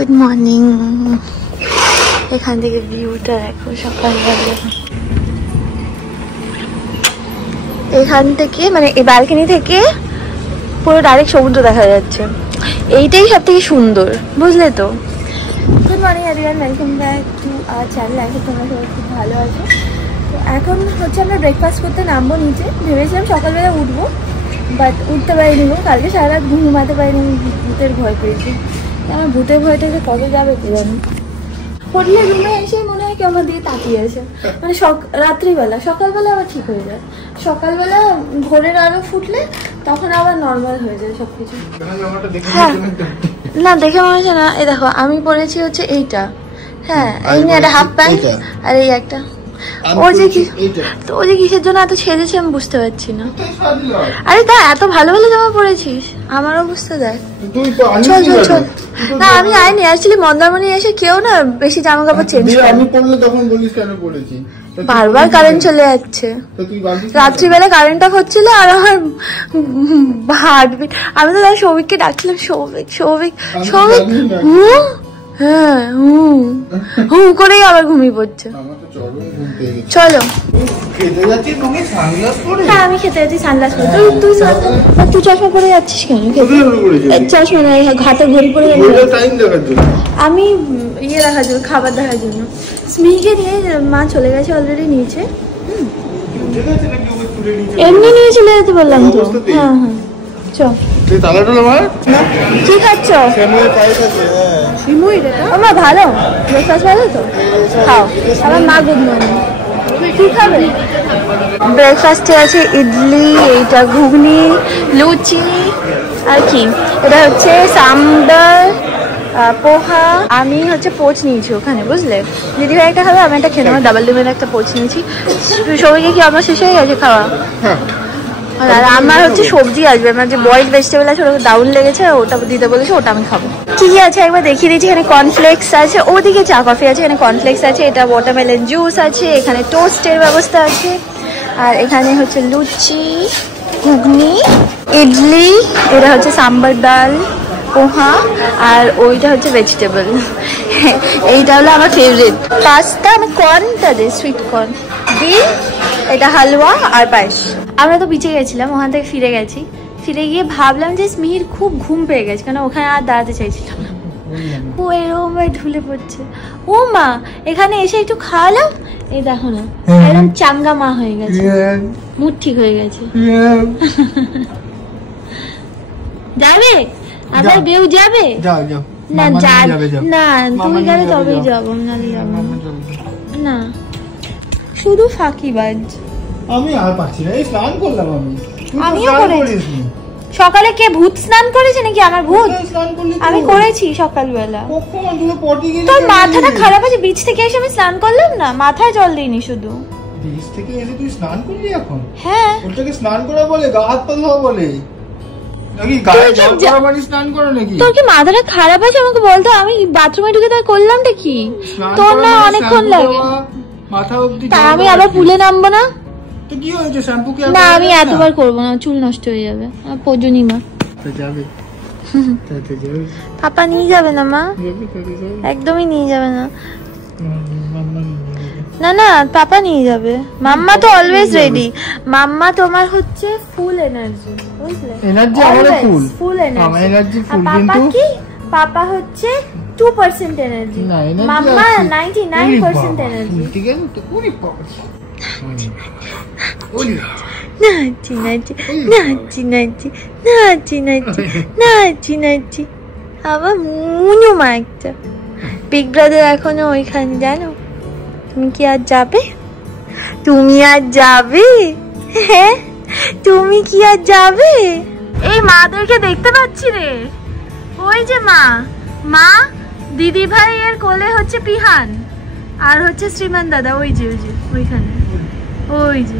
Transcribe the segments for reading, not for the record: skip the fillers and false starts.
Good morning. এখান থেকে ভিউটা দেখো সকালবেলা। এখান থেকে মানে এই ব্যালকনি থেকে পুরো ডাইরেক্ট সমুদ্র দেখা যাচ্ছে। এইটাই সব থেকে সুন্দর, বুঝলে তো। Good morning everyone, welcome back to our channel. এখন তোমরা সবাই খুব ভালো আছো। তো এখন হচ্ছে আমরা ব্রেকফাস্ট করতে নামবো নিচে। ভেবেছিলাম সকালবেলা উঠবো, বাট উঠতে পারিনি। কালকে সারা রাত ঘুমাতে পারিনি, ভূতের ভয় পেয়েছি। আমার ভূতের ভয়টা যে কবে যাবে কে জানি। হোটেলের রুমে এসে মনে হয় কি আমার দিকে তাকিয়ে আছে, মানে রাত্রিবেলা। সকালবেলা আবার ঠিক হয়ে যায়, সকালবেলা ভোরের আলো ফুটলে তখন আবার নর্মাল হয়ে যায় সবকিছু। হ্যাঁ না, দেখে মনে হচ্ছে না। এই দেখো আমি পরেছি হচ্ছে এইটা, হ্যাঁ এই নিয়ে একটা হাফ প্যান্ট আর এই একটা। ও যে কিসের জন্য এত ছেড়েছে আমি বুঝতে পারছি না। আরে তা এত ভালো ভালো জামা পরেছিস, আমারও বুঝতে দেয়। চল চল চল। না আমি আইনি, অ্যাকচুয়ালি মন্দারমণি এসে কেউ না বেশি জামা কাপড় চেঞ্জ করে। আমি পরলে তখন বলিস কেন পরেছি। বারবার কারেন্ট চলে যাচ্ছে, রাত্রিবেলা কারেন্টটা হচ্ছিল আর আমার হার্টবিট। আমি তো তাই সৌভিককে ডাকছিলাম, সৌভিক সৌভিক সৌভিক, হ্যাঁ হু করেই আবার ঘুমিয়ে পড়ছে। চলো হ্যাঁ আমি খেতে যাচ্ছি সানগ্লাস পরে। তুই চশমা পরে যাচ্ছিস কেন? চশমা নাই, ঘাটে ঘড়ি পরে আমি ইয়ে দেখার জন্য, খাবার দেখার জন্য। স্মিকে নিয়ে মা চলে গেছে অলরেডি নিচে। এমনি নিয়ে চলে যেতে বললাম তো। হ্যাঁ হ্যাঁ চল। কি খাচ্ছ? আমার ভালো ব্রেকফাস্ট, ভালো তো খাও। আমার মা গুড মর্নিং। কি খাবে? ব্রেকফাস্টে আছে ইডলি, এইটা ঘুগনি, লুচি আর কি এটা হচ্ছে সাম্বার, পোহা। আমি হচ্ছে পোচ নিয়েছি ওখানে, বুঝলে। দিদি ভাই একটা খাবে, আমি একটা খেয়ে নেবো। ডাবল ডিমের একটা পোচ নিয়েছি। সবাইকে কি আমার শেষ হয়ে গেছে খাওয়া? আর আমার হচ্ছে সবজি আসবে, আমার যে বয়েলড ভেজিটেবল আছে ওটা ডাউন লেগেছে, ওটা দিতে বলেছে, ওটা আমি খাবো। কি কি আছে একবার দেখিয়ে দিচ্ছি। এখানে কর্নফ্লেক্স আছে, ওদিকে চা কফি আছে, এখানে কর্নফ্লেক্স আছে, এটা ওয়াটারমেলন জুস আছে, এখানে টোস্টের ব্যবস্থা আছে, আর এখানে হচ্ছে লুচি, ঘুগনি, ইডলি, এটা হচ্ছে সাম্বার ডাল, পোহা, আর ওইটা হচ্ছে ভেজিটেবল। এইটা হলো আমার ফেভারিট। পাস্তা আমি কর্নটা দিই, সুইট কর্ন দিই, এটা হালুয়া আর পায়েস। আমরা তো বিচে গেছিলাম, ওখান থেকে ফিরে গেছি। ফিরে গিয়ে ভাবলাম যে স্মিহির খুব ঘুম পেয়ে গেছে, কারণ ওখানে আর দাঁড়াতে চাইছিলাম না। ও এরকম ঢুলে পড়ছে। ও মা এখানে এসে একটু খাওয়ালাম, এই দেখো না একদম চাঙ্গা মা হয়ে গেছে, মুড ঠিক হয়ে গেছে। যাবে আবার বেউ যাবে? না না তুমি গেলে তবেই যাবো, নাহলে যাবো না। শুধু ফাঁকিবাজ। আমি আর পাচ্ছি না, এই স্নান করলাম আমিও করেছি সকালে। কে ভূত স্নান করেছে নাকি? আমার ভূত আমি করেছি সকালবেলা। তোর মাথাটা খারাপ আছে, বিচ থেকে এসে আমি স্নান করলাম না, মাথায় জল দিইনি শুধু। বিচ থেকে এসে তুই স্নান করলি এখন? হ্যাঁ ওটাকে স্নান করা বলে, গা হাত পা ধোয়া বলে নাকি? গায়ে জল পড়া মানে স্নান করা নাকি? তোর কি মাথাটা খারাপ আছে আমাকে বলতো। আমি বাথরুমে ঢুকে তাই করলামটা কি? তোর না অনেকক্ষণ লাগে মাথা অবধি। আমি আবার পুলে নামবো না তো কি হয়েছে? শ্যাম্পু কি? না আমি এতবার করবো না, চুল নষ্ট হয়ে যাবে। পজনি মা যাবে, পাপা নিয়ে যাবে না মা, একদমই নিয়ে যাবে না। না না পাপা নিয়ে যাবে, মাম্মা তো অলওয়েজ রেডি। মাম্মা তোমার হচ্ছে ফুল এনার্জি, বুঝলে? এনার্জি আমাদের ফুল, ফুল এনার্জি ফুল। পাপা কি? পাপা হচ্ছে 2% এনার্জি, মাম্মা 99% এনার্জি। ঠিক আছে তো পুরি পাপা নাচি নাচি নাচি নাচি নাচি নাচি নাচি নাচি। আবার মুনু মা একটা। বিগ ব্রাদার এখনো ওইখানে, জানো? তুমি কি আর যাবে? তুমি আর যাবে? হ্যাঁ তুমি কি আর যাবে? এই মাদেরকে দেখতে পাচ্ছি রে, ওই যে মা, মা দিদি ভাই এর কোলে হচ্ছে পিহান, আর হচ্ছে শ্রীমান দাদা, ওই যে ওইখানে, ওই যে।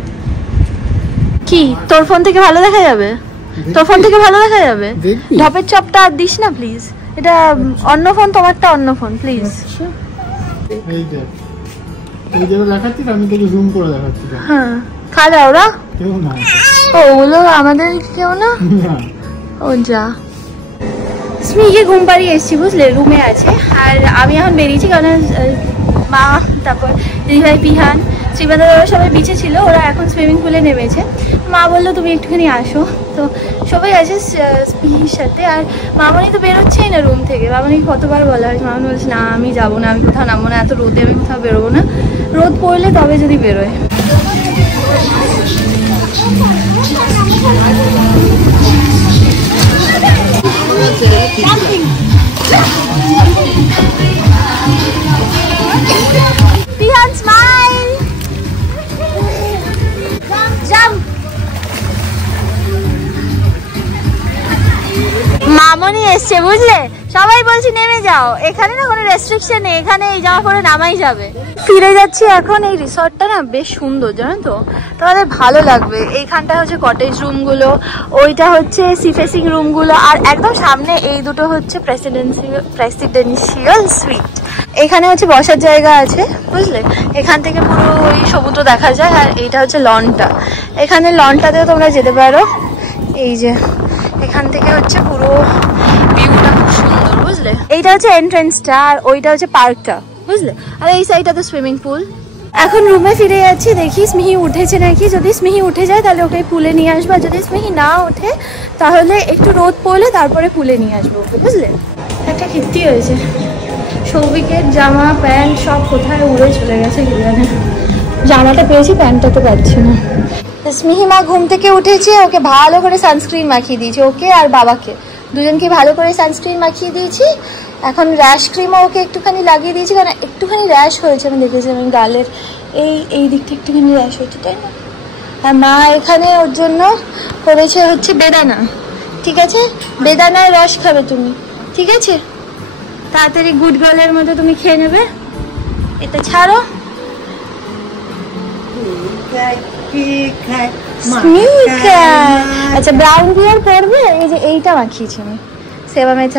কি তোর ফোন থেকে ভালো দেখা যাবে? তোর ফোন থেকে ভালো দেখা যাবে? ঢপের চপটা আর দিস না প্লিজ। এটা অন্য ফোন, তোমারটা অন্য ফোন প্লিজ। এই যে এই যে দেখাচ্ছি, আমি তোকে জুম করে দেখাচ্ছি। হ্যাঁ খাওয়া দাও ওরা কেউ না, ওগুলো আমাদের কেউ না। ও যা স্মিকে ঘুম পাড়িয়ে এসেছি বুঝলে, রুমে আছে। আর আমি এখন বেরিয়েছি কারণ মা, তারপর দিদিভাই, পিহান, শ্রীবাদা সবাই বিচে ছিল, ওরা এখন সুইমিং পুলে নেমেছে। মা বললো তুমি একটুখানি আসো, তো সবাই আছে স্মিহির সাথে। আর মামনি তো বেরোচ্ছেই না রুম থেকে। মামনি কতবার বলা হয়েছে, মামনি বলছে না আমি যাবো না, আমি কোথাও নামবো না, এত রোদে আমি কোথাও বেরোবো না, রোদ পড়লে তবে যদি বেরোয়। Pihan, smile. Jump. মামনি এসছে বুঝলে, সবাই বলছি নেমে যাও। এখানে না কোনো রেস্ট্রিকশন নেই, এখানে এই জামা পরে নামাই যাবে। ফিরে যাচ্ছি এখন। এই রিসর্টটা না বেশ সুন্দর জানো তো, তোমাদের ভালো লাগবে। এইখানটা হচ্ছে কটেজ রুমগুলো, ওইটা হচ্ছে সি ফেসিং রুমগুলো, আর একদম সামনে এই দুটো হচ্ছে প্রেসিডেন্সিয়াল সুইট। এখানে হচ্ছে বসার জায়গা আছে বুঝলে, এখান থেকে পুরো ওই সমুদ্র দেখা যায়। আর এইটা হচ্ছে লনটা, এখানে লনটাতেও তোমরা যেতে পারো। এই যে এখান থেকে হচ্ছে পুরো ভিউটা খুব সুন্দর বুঝলে। এইটা হচ্ছে এন্ট্রেন্সটা, আর ওইটা হচ্ছে পার্কটা বুঝলে, আর এই সাইডটাতে সুইমিং পুল। এখন রুমে ফিরে যাচ্ছি, দেখি স্মিহি উঠেছে নাকি। যদি স্মিহি উঠে যায় তাহলে ওকে পুলে নিয়ে আসবো, যদি স্মিহি না ওঠে তাহলে একটু রোদ পড়লে তারপরে পুলে নিয়ে আসবো ওকে বুঝলে। একটা কীর্তি হয়েছে, সৌভিকের জামা প্যান্ট সব কোথায় উড়ে চলে গেছে কি জানে। জামাটা পেয়েছি, প্যান্টটা তো পাচ্ছি না। স্মিহিমা ঘুম থেকে উঠেছে, ওকে ভালো করে সানস্ক্রিন মাখিয়ে দিয়েছি, ওকে আর বাবাকে দুজনকে ভালো করে সানস্ক্রিন মাখিয়ে দিয়েছি। এখন র্যাশ ক্রিমও ওকে একটুখানি লাগিয়ে দিয়েছি, কারণ একটুখানি র্যাশ হয়েছে, আমি দেখেছি আমি গালের এই দিকটা একটুখানি র্যাশ হয়েছে তাই না। আর মা এখানে ওর জন্য করেছে হচ্ছে বেদানা, ঠিক আছে, বেদানার রস খাবে তুমি, ঠিক আছে, তাড়াতাড়ি গুড গার্লের মতো তুমি খেয়ে নেবে। এটা ছাড়ো, আচ্ছা ব্রাউন বিয়ার পরবে। এই যে এইটা মাখিয়েছি আমি, সেবামেড,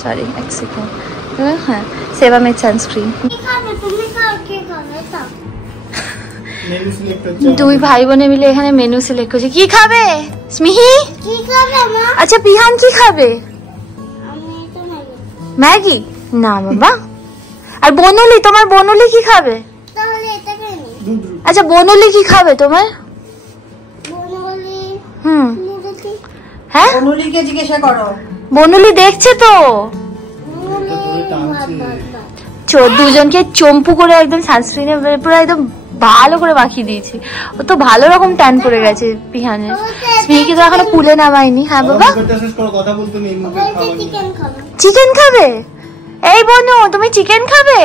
সরি এক সেকেন্ড, হ্যাঁ সেবামেড সানস্ক্রিন। দুই ভাই বোনে মিলে এখানে মেনু সিলেক্ট করছে। কি খাবে স্মিহি? আচ্ছা পিহান কি খাবে? ম্যাগি? না বাবা। আর বনুলি, তোমার বনুলি কি খাবে? আচ্ছা বনুলি কি খাবে তোমার? হ্যাঁ বনুলিকে জিজ্ঞাসা করো, বনুলি দেখছে তো। দুজনকে চম্পু করে একদম সানস্ক্রিনে পুরো একদম ভালো করে মাখিয়ে দিয়েছি। ও তো ভালো রকম ট্যান পড়ে গেছে পিহানের। স্মিহিকে তো এখনো পুলে নামাইনি। হ্যাঁ বাবা চিকেন খাবে? এই বনু তুমি চিকেন খাবে?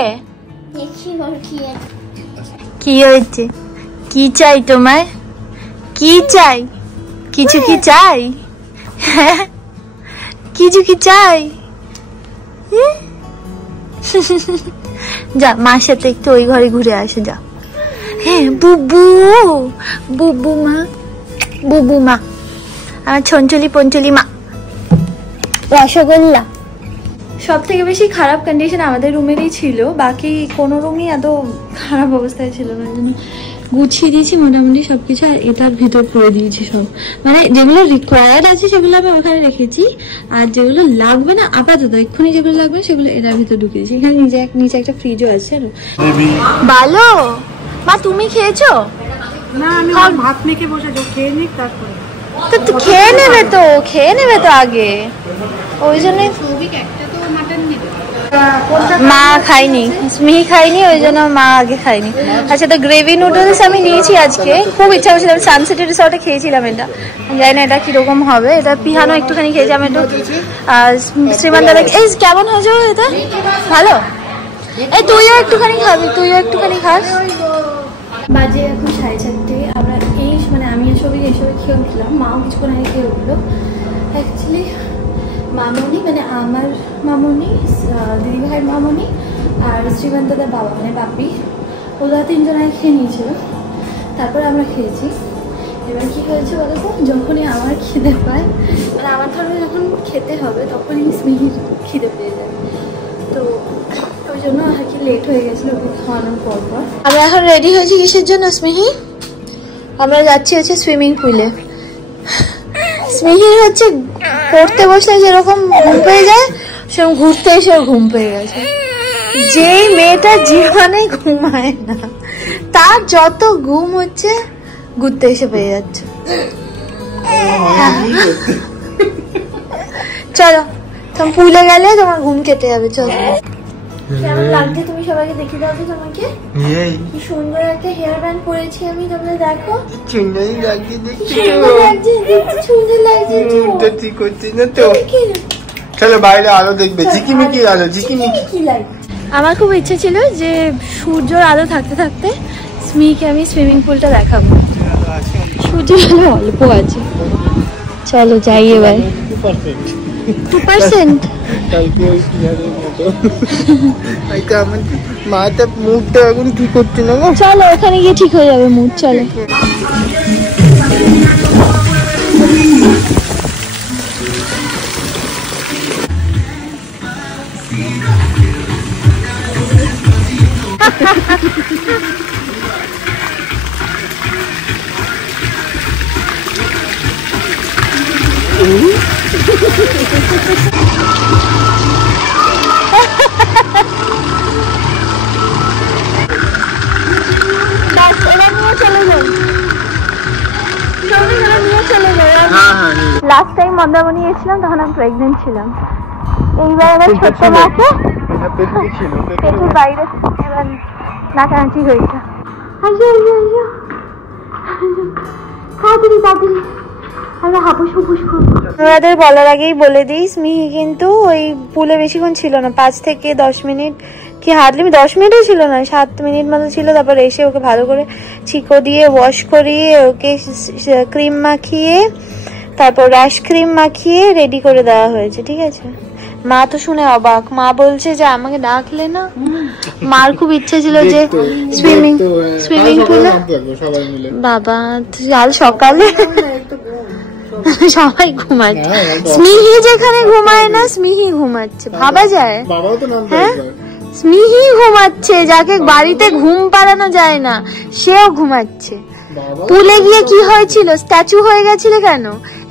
কি হয়েছে, কি চাই তোমার, কি চাই? কিছু কি চাই? কিছু কি চাই? যা মার সাথে একটু ওই ঘরে ঘুরে আসে যা। হ্যাঁ বুবু, বুবু মা, বুবু মা, আমার ছঞ্চলি পঞ্চলি মা। রসগোল্লা। সব থেকে বেশি খারাপ কন্ডিশন আমাদের রুমেরই ছিল, বাকি কোনো রুমই এত খারাপ অবস্থায় ছিল না। গুছিয়ে দিয়েছি মোটামুটি সবকিছু, আর এটার ভিতর করে দিয়েছি সব, মানে যেগুলো রিকোয়ার্ড আছে সেগুলো আমি ওখানে রেখেছি, আর যেগুলো লাগবে না আপাতত এক্ষুনি যেগুলো লাগবে সেগুলো এটার ভিতর ঢুকিয়ে দিয়েছি। এখানে নিচে একটা ফ্রিজও আছে। ভালো মা, তুমি খেয়েছো? না আমি ভাত মেখে বসে খেয়ে নিই, তারপরে তো খেয়ে নেবে তো আগে, ওই জন্যই মা খাইনি, স্মিহি খাইনি, ওই জন্য মা আগে খাইনি। আচ্ছা তো গ্রেভি নুডলস আমি নিয়েছি আজকে, খুব ইচ্ছা হচ্ছিল, সানসিটি রিসর্টে খেয়েছিলাম এটা, জানি না এটা কিরকম হবে। এটা পিহানো একটুখানি খেয়েছি, আমি একটু শ্রীমান দাদা। এই কেমন হয়েছে এটা? ভালো। এই তুইও একটুখানি খাবি, তুইও একটুখানি খাস। বাজে এখন 4:30, আমরা এই মানে আমি এসবই খেয়ে উঠলাম, মাও কিছুক্ষণ আগে খেয়ে উঠলো। অ্যাকচুয়ালি মামনি মানে আমার মামনি, দিদিভাইয়ের মামনি আর শ্রীকান্তদার বাবা মানে বাপি, ওরা তিনজন আগে খেয়ে নিয়েছিল, তারপরে আমরা খেয়েছি। এবার কি হয়েছে বলতো, যখনই আমার খিদে পায়, মানে আমার ধরনের যখন খেতে হবে তখনই স্মিহির খিদে পেয়ে যায়, তো ওই জন্য আর কি লেট হয়ে গেছিলো ওকে খাওয়ানোর পর। আমরা এখন রেডি হয়েছি কিসের জন্য স্মিহি? আমরা যাচ্ছি হচ্ছে সুইমিং পুলে। স্মিহির হচ্ছে পড়তে বসলে যেরকম ঘুম পেয়ে যায় সেরকম ঘুরতে এসেও ঘুম পেয়ে গেছে। যে মেয়েটা জীবনে ঘুমায় না তার যত ঘুম হচ্ছে ঘুরতে এসে পেয়ে যাচ্ছে। চলো তুমি পুলে গেলে তোমার ঘুম কেটে যাবে। চলো কেমন লাগছে তুমি সবাইকে দেখে দাও তো তোমাকে। কি সুন্দর একটা হেয়ার ব্যান্ড পরেছি আমি, তোমরা দেখো। সুন্দরই লাগছে দেখতে। সুন্দর লাগছে তো ঠিক হচ্ছে না তো। চলো বাইরে আলো দেখবে, ঝিকিমিকি আলো, ঝিকিমিকি। আমার খুব ইচ্ছে ছিল যে সূর্যের আলো থাকতে থাকতে স্মিকে আমি সুইমিং পুলটা দেখাবো। সূর্যের আলো অল্প আছে, চলো যাই এবার। 2%। মাথা মুখটা এখন কি করছে না গো। চলো ওখানে গিয়ে ঠিক হয়ে যাবে মুড। চলো লাস্ট টাইম মন্দারমণি এসেছিলাম তখন আমি প্রেগনেন্ট ছিলাম। এইবার আমার ছোট্ট মাকে পেটের বাইরে এবার নাচানাচি হয়েছে। তোমাদের বলার আগেই বলে দিই, স্মিহি কিন্তু ওই পুলে বেশিক্ষণ ছিল না, 5 থেকে 10 মিনিট, কি হার্ডলি 10 মিনিটও ছিল না, 7 মিনিট মতো ছিল। তারপর এসে ওকে ভালো করে চিকো দিয়ে ওয়াশ করিয়ে ওকে ক্রিম মাখিয়ে তারপর র্যাশ ক্রিম মাখিয়ে রেডি করে দেওয়া হয়েছে, ঠিক আছে। মা তো শুনে অবাক, মা বলছে যে আমাকে ডাকলে না। মার খুব ইচ্ছে ছিল যে সুইমিং পুলে। বাবা কাল সকালে সবাই ঘুমাচ্ছে, স্মিহি যেখানে ঘুমায় না স্মিহি ঘুমাচ্ছে, ভাবা যায়। হ্যাঁ স্মিহি ঘুমাচ্ছে, যাকে বাড়িতে ঘুম পাড়ানো যায় না সেও ঘুমাচ্ছে। পুলে গিয়ে কি হয়েছিল, স্ট্যাচু হয়ে গেছিল কেন,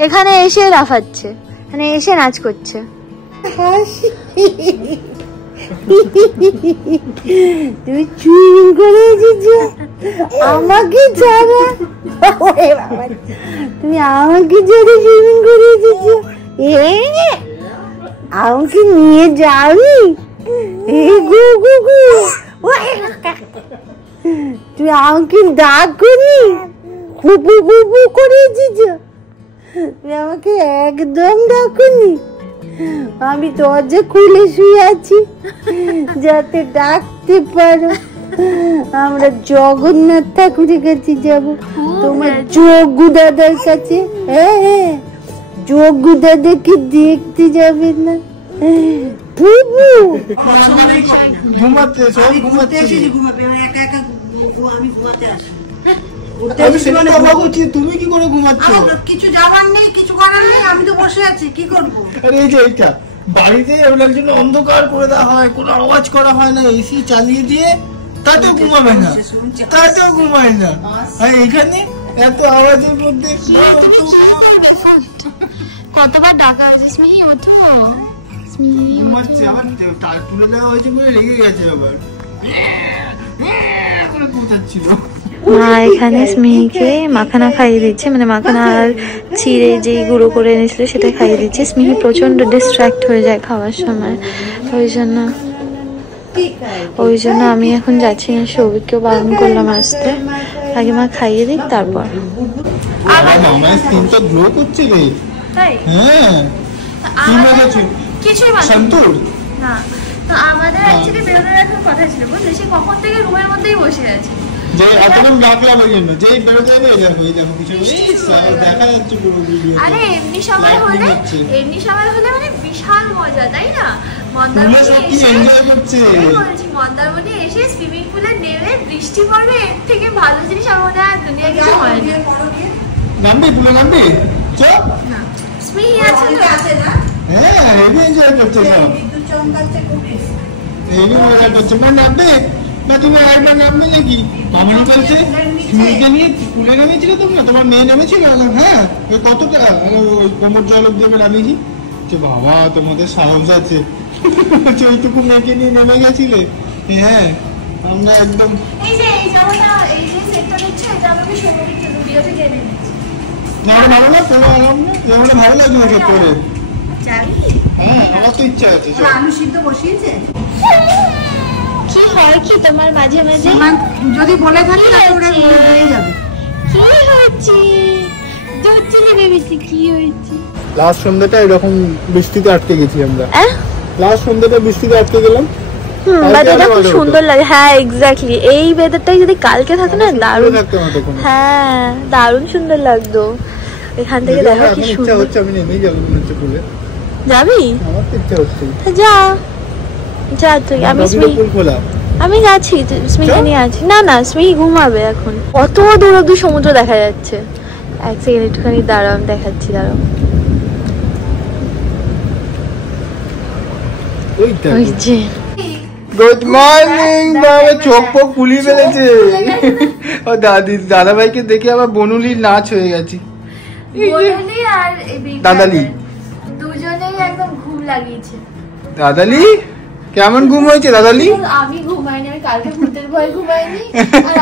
এখানে এসে লাফাচ্ছে, মানে এসে নাচ করছে। তুই চুরি করেছিস আমাকে ছাড়া, তুমি আমাকে ছেড়ে চুরি করেছিস, আমাকে নিয়ে যাওনি। তুই আমাকে ডাকনি, পুপু পুপু করেছিস, তুই আমাকে একদম ডাকুনি। আমি দরজা খুলে শুয়ে আছি যাতে ডাকতে পারো। আমরা জগন্নাথ ঠাকুরের কাছে যাব, তোমার যোগ্য দাদার কাছে। হ্যাঁ যোগ্য দাদাকে দেখতে যাবে না? তুমি কি করে ঘুমাচ্ছ? কিছু যাবার নেই, কিছু করার নেই, আমি তো বসে আছি, কি করবো? আরে এই যে এইটা বাড়িতে এগুলোর জন্য অন্ধকার করে দেওয়া হয়, কোনো আওয়াজ করা হয় না, এসি চালিয়ে দিয়ে তাতেও ঘুমাবে না, তাতেও ঘুমায় না। আর এখানে এত আওয়াজের মধ্যে কতবার ডাকা হয়েছে স্মিহি ওঠো, ঘুমাচ্ছে। আবার তার তুলে দেওয়া হয়েছে বলে রেগে গেছে, আবার ঘুমাচ্ছিল। মা এখানে স্মিহিকে মাখানা খাইয়ে দিচ্ছে, মানে মাখানা আর চিড়ে যে গুঁড়ো করে এনেছিল সেটা খাইয়ে দিচ্ছে। স্মিহি প্রচন্ড ডিস্ট্র্যাক্ট হয়ে যায় খাওয়ার সময়, ওই জন্য আমি এখন যাচ্ছি না, সৌভিককেও বারণ করলাম আসতে, আগে মা খাইয়ে দিক তারপর। আমার স্কিনটা গ্লো করছে রে। হ্যাঁ কিছু না, তো আমাদের অ্যাকচুয়ালি বেরোনোর এখন কথা ছিল, বুঝলি, সে কখন থেকে রুমের মধ্যেই বসে আছে। আরে এমনি সময় হলে মানে বিশাল মজা, তাই না? মন্দারমণি এসে সুইমিং পুলে নেমে বৃষ্টি পড়বে, এর থেকে ভালো জিনিস আমার মনে হয় দুনিয়া কিছু হয় না। স্মিহি আছে না? হ্যাঁ হেভি এনজয় করছে সব, হেভি মজা করছে। নামবে না তুমি একবার নামবে নাকি? মামানি বলছে মেয়েকে নিয়ে পুলে নামিয়েছিল তোমরা, তোমার মেয়ে নামেছিল। হ্যাঁ কতটা কোমর জল অব্দি আমি নামিয়েছি। বলছে বাবা তোমাদের সাহস আছে, ওইটুকু মেয়েকে নিয়ে নেমে গেছিলে। হ্যাঁ আমরা একদম এই যে জামাটা, এই যে সেটটা দেখছো, এটা আমি সোনালি স্টুডিও থেকে এনে দিয়েছি। না ভালো না, কোনো আরাম না, যেমন ভালো লাগছে না সব পরে। হ্যাঁ আমার তো ইচ্ছা আছে। আলু সিদ্ধ বসিয়েছে, কি হয় কি তোমার মাঝে মাঝে যদি বলে থাকি তাহলে ওরা হয়ে যাবে। কি হচ্ছে দুধ চিনি বেবিছি, কি হয়েছে? লাস্ট সন্ধ্যাটা এরকম বৃষ্টিতে আটকে গেছি আমরা। লাস্ট সন্ধ্যাটা বৃষ্টিতে আটকে গেলাম। ওয়েদারটা খুব সুন্দর লাগে। হ্যাঁ এক্স্যাক্টলি, এই ওয়েদারটাই যদি কালকে থাকতো না দারুণ। হ্যাঁ দারুণ সুন্দর লাগতো। এখান থেকে দেখো কি সুন্দর। ইচ্ছা হচ্ছে আমি নেমেই যাবো মনে হচ্ছে পুলে। যাবি? আমার তো ইচ্ছা হচ্ছে। যা যা তুই। আমি যাচ্ছি, স্মিকে নিয়ে আছি। না না স্মি ঘুমাবে এখন। কত দূর অব্দি সমুদ্র দেখা যাচ্ছে। এক সেকেন্ড একটুখানি দাঁড়াও, দেখাচ্ছি দাঁড়াও। গুড মর্নিং বাবা, চোখ পোক ফুলিয়ে ফেলেছে। ও দাদা ভাইকে দেখে আবার বনুলির নাচ হয়ে গেছে। দাদালি দুজনেই একদম ঘুম লাগিয়েছে। দাদালি কেমন ঘুম হয়েছে দাদালি? আমি ঘুমাইনি, আমি কালকে ভূতের ভয় ঘুমাইনি।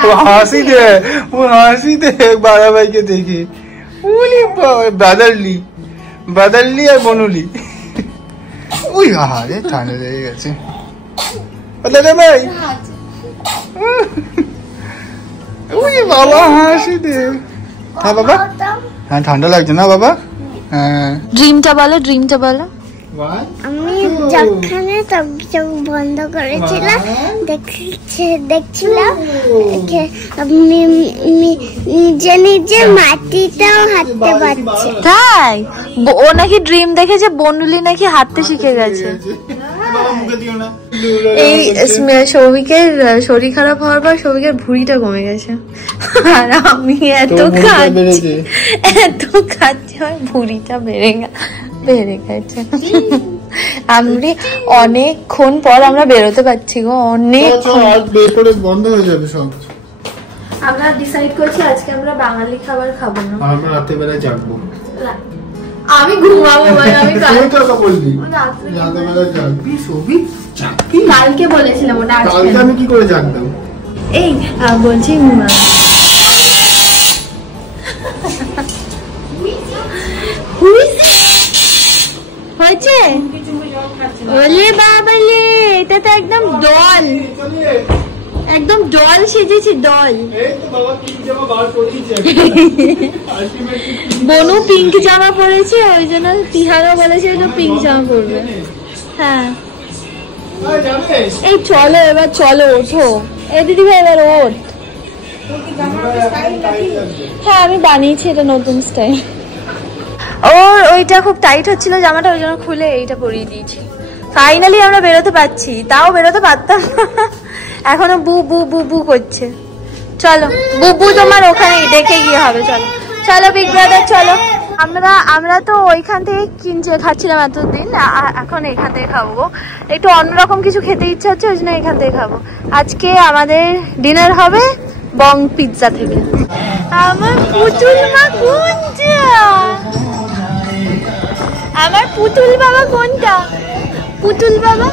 ও হাসি দে দাদা ভাইকে দেখে। বাদারলি আর বনুলি। ওই আহারে ঠান্ডা লেগে গেছে দাদা ভাই। ওই বাবা হাসি দে। হ্যাঁ বাবা, হ্যাঁ ঠান্ডা লাগছে না বাবা? হ্যাঁ ড্রিমটা বলো, ড্রিমটা বলো। আমি যখনে চোখ বন্ধ করেছিলাম দেখছিলাম নিজে নিজে মাটিটাও হাঁটতে পারছে। তাই? ও নাকি ড্রিম দেখেছে বনুলি নাকি হাঁটতে শিখে গেছে। এই সৌভিকের শরীর খারাপ হওয়ার পর সৌভিকের ভুঁড়িটা কমে গেছে। আর আমি এত খাচ্ছি আমার ভুঁড়িটা বেড়ে গেছে। আমি অনেকক্ষণ পর আমরা বেরোতে পারছি গো, অনেক বন্ধ হয়ে যাবে সব। আমরা ডিসাইড করছি আজকে আমরা বাঙালি খাবার খাবো না, আমরা রাতে বেলা জাগবো। আমি ঘুমাবো, আমি কালকে বলেছিলাম ওটা, কালকে আমি কি করে জাগতাম? এই বলছি হয়েছে। ওলে বাবালে, এটা তো একদম ডল, একদম ডল সেজেছি, ডল। বনু পিঙ্ক জামা পরেছে, ওই জন্য তিহারও বলেছে পিঙ্ক জামা পরবে। হ্যাঁ এই চলো এবার, চলো ওঠো। এই দিদি ভাই এবার ওঠ। হ্যাঁ আমি বানিয়েছি, এটা নতুন স্টাইল। ওর ওইটা খুব টাইট হচ্ছিল জামাটা, ওই জন্য খুলে এইটা পরিয়ে দিয়েছি। ফাইনালি আমরা বেরোতে পারছি, তাও বেরোতে পারতাম না, এখনো বু বু বু বু করছে। চলো বুবু তোমার ওখানে দেখে গিয়ে হবে। চলো চলো বিগ ব্রাদার চলো। আমরা তো ওইখান থেকে খাচ্ছিলাম এতদিন, এখন এখান থেকে খাবো। একটু অন্যরকম কিছু খেতে ইচ্ছা হচ্ছে, ওই জন্য এখান থেকে খাবো। আজকে আমাদের ডিনার হবে বং পিৎজা থেকে। আমার পুতুল মা কোনটা? আমার পুতুল বাবা কোনটা? পুতুল বাবা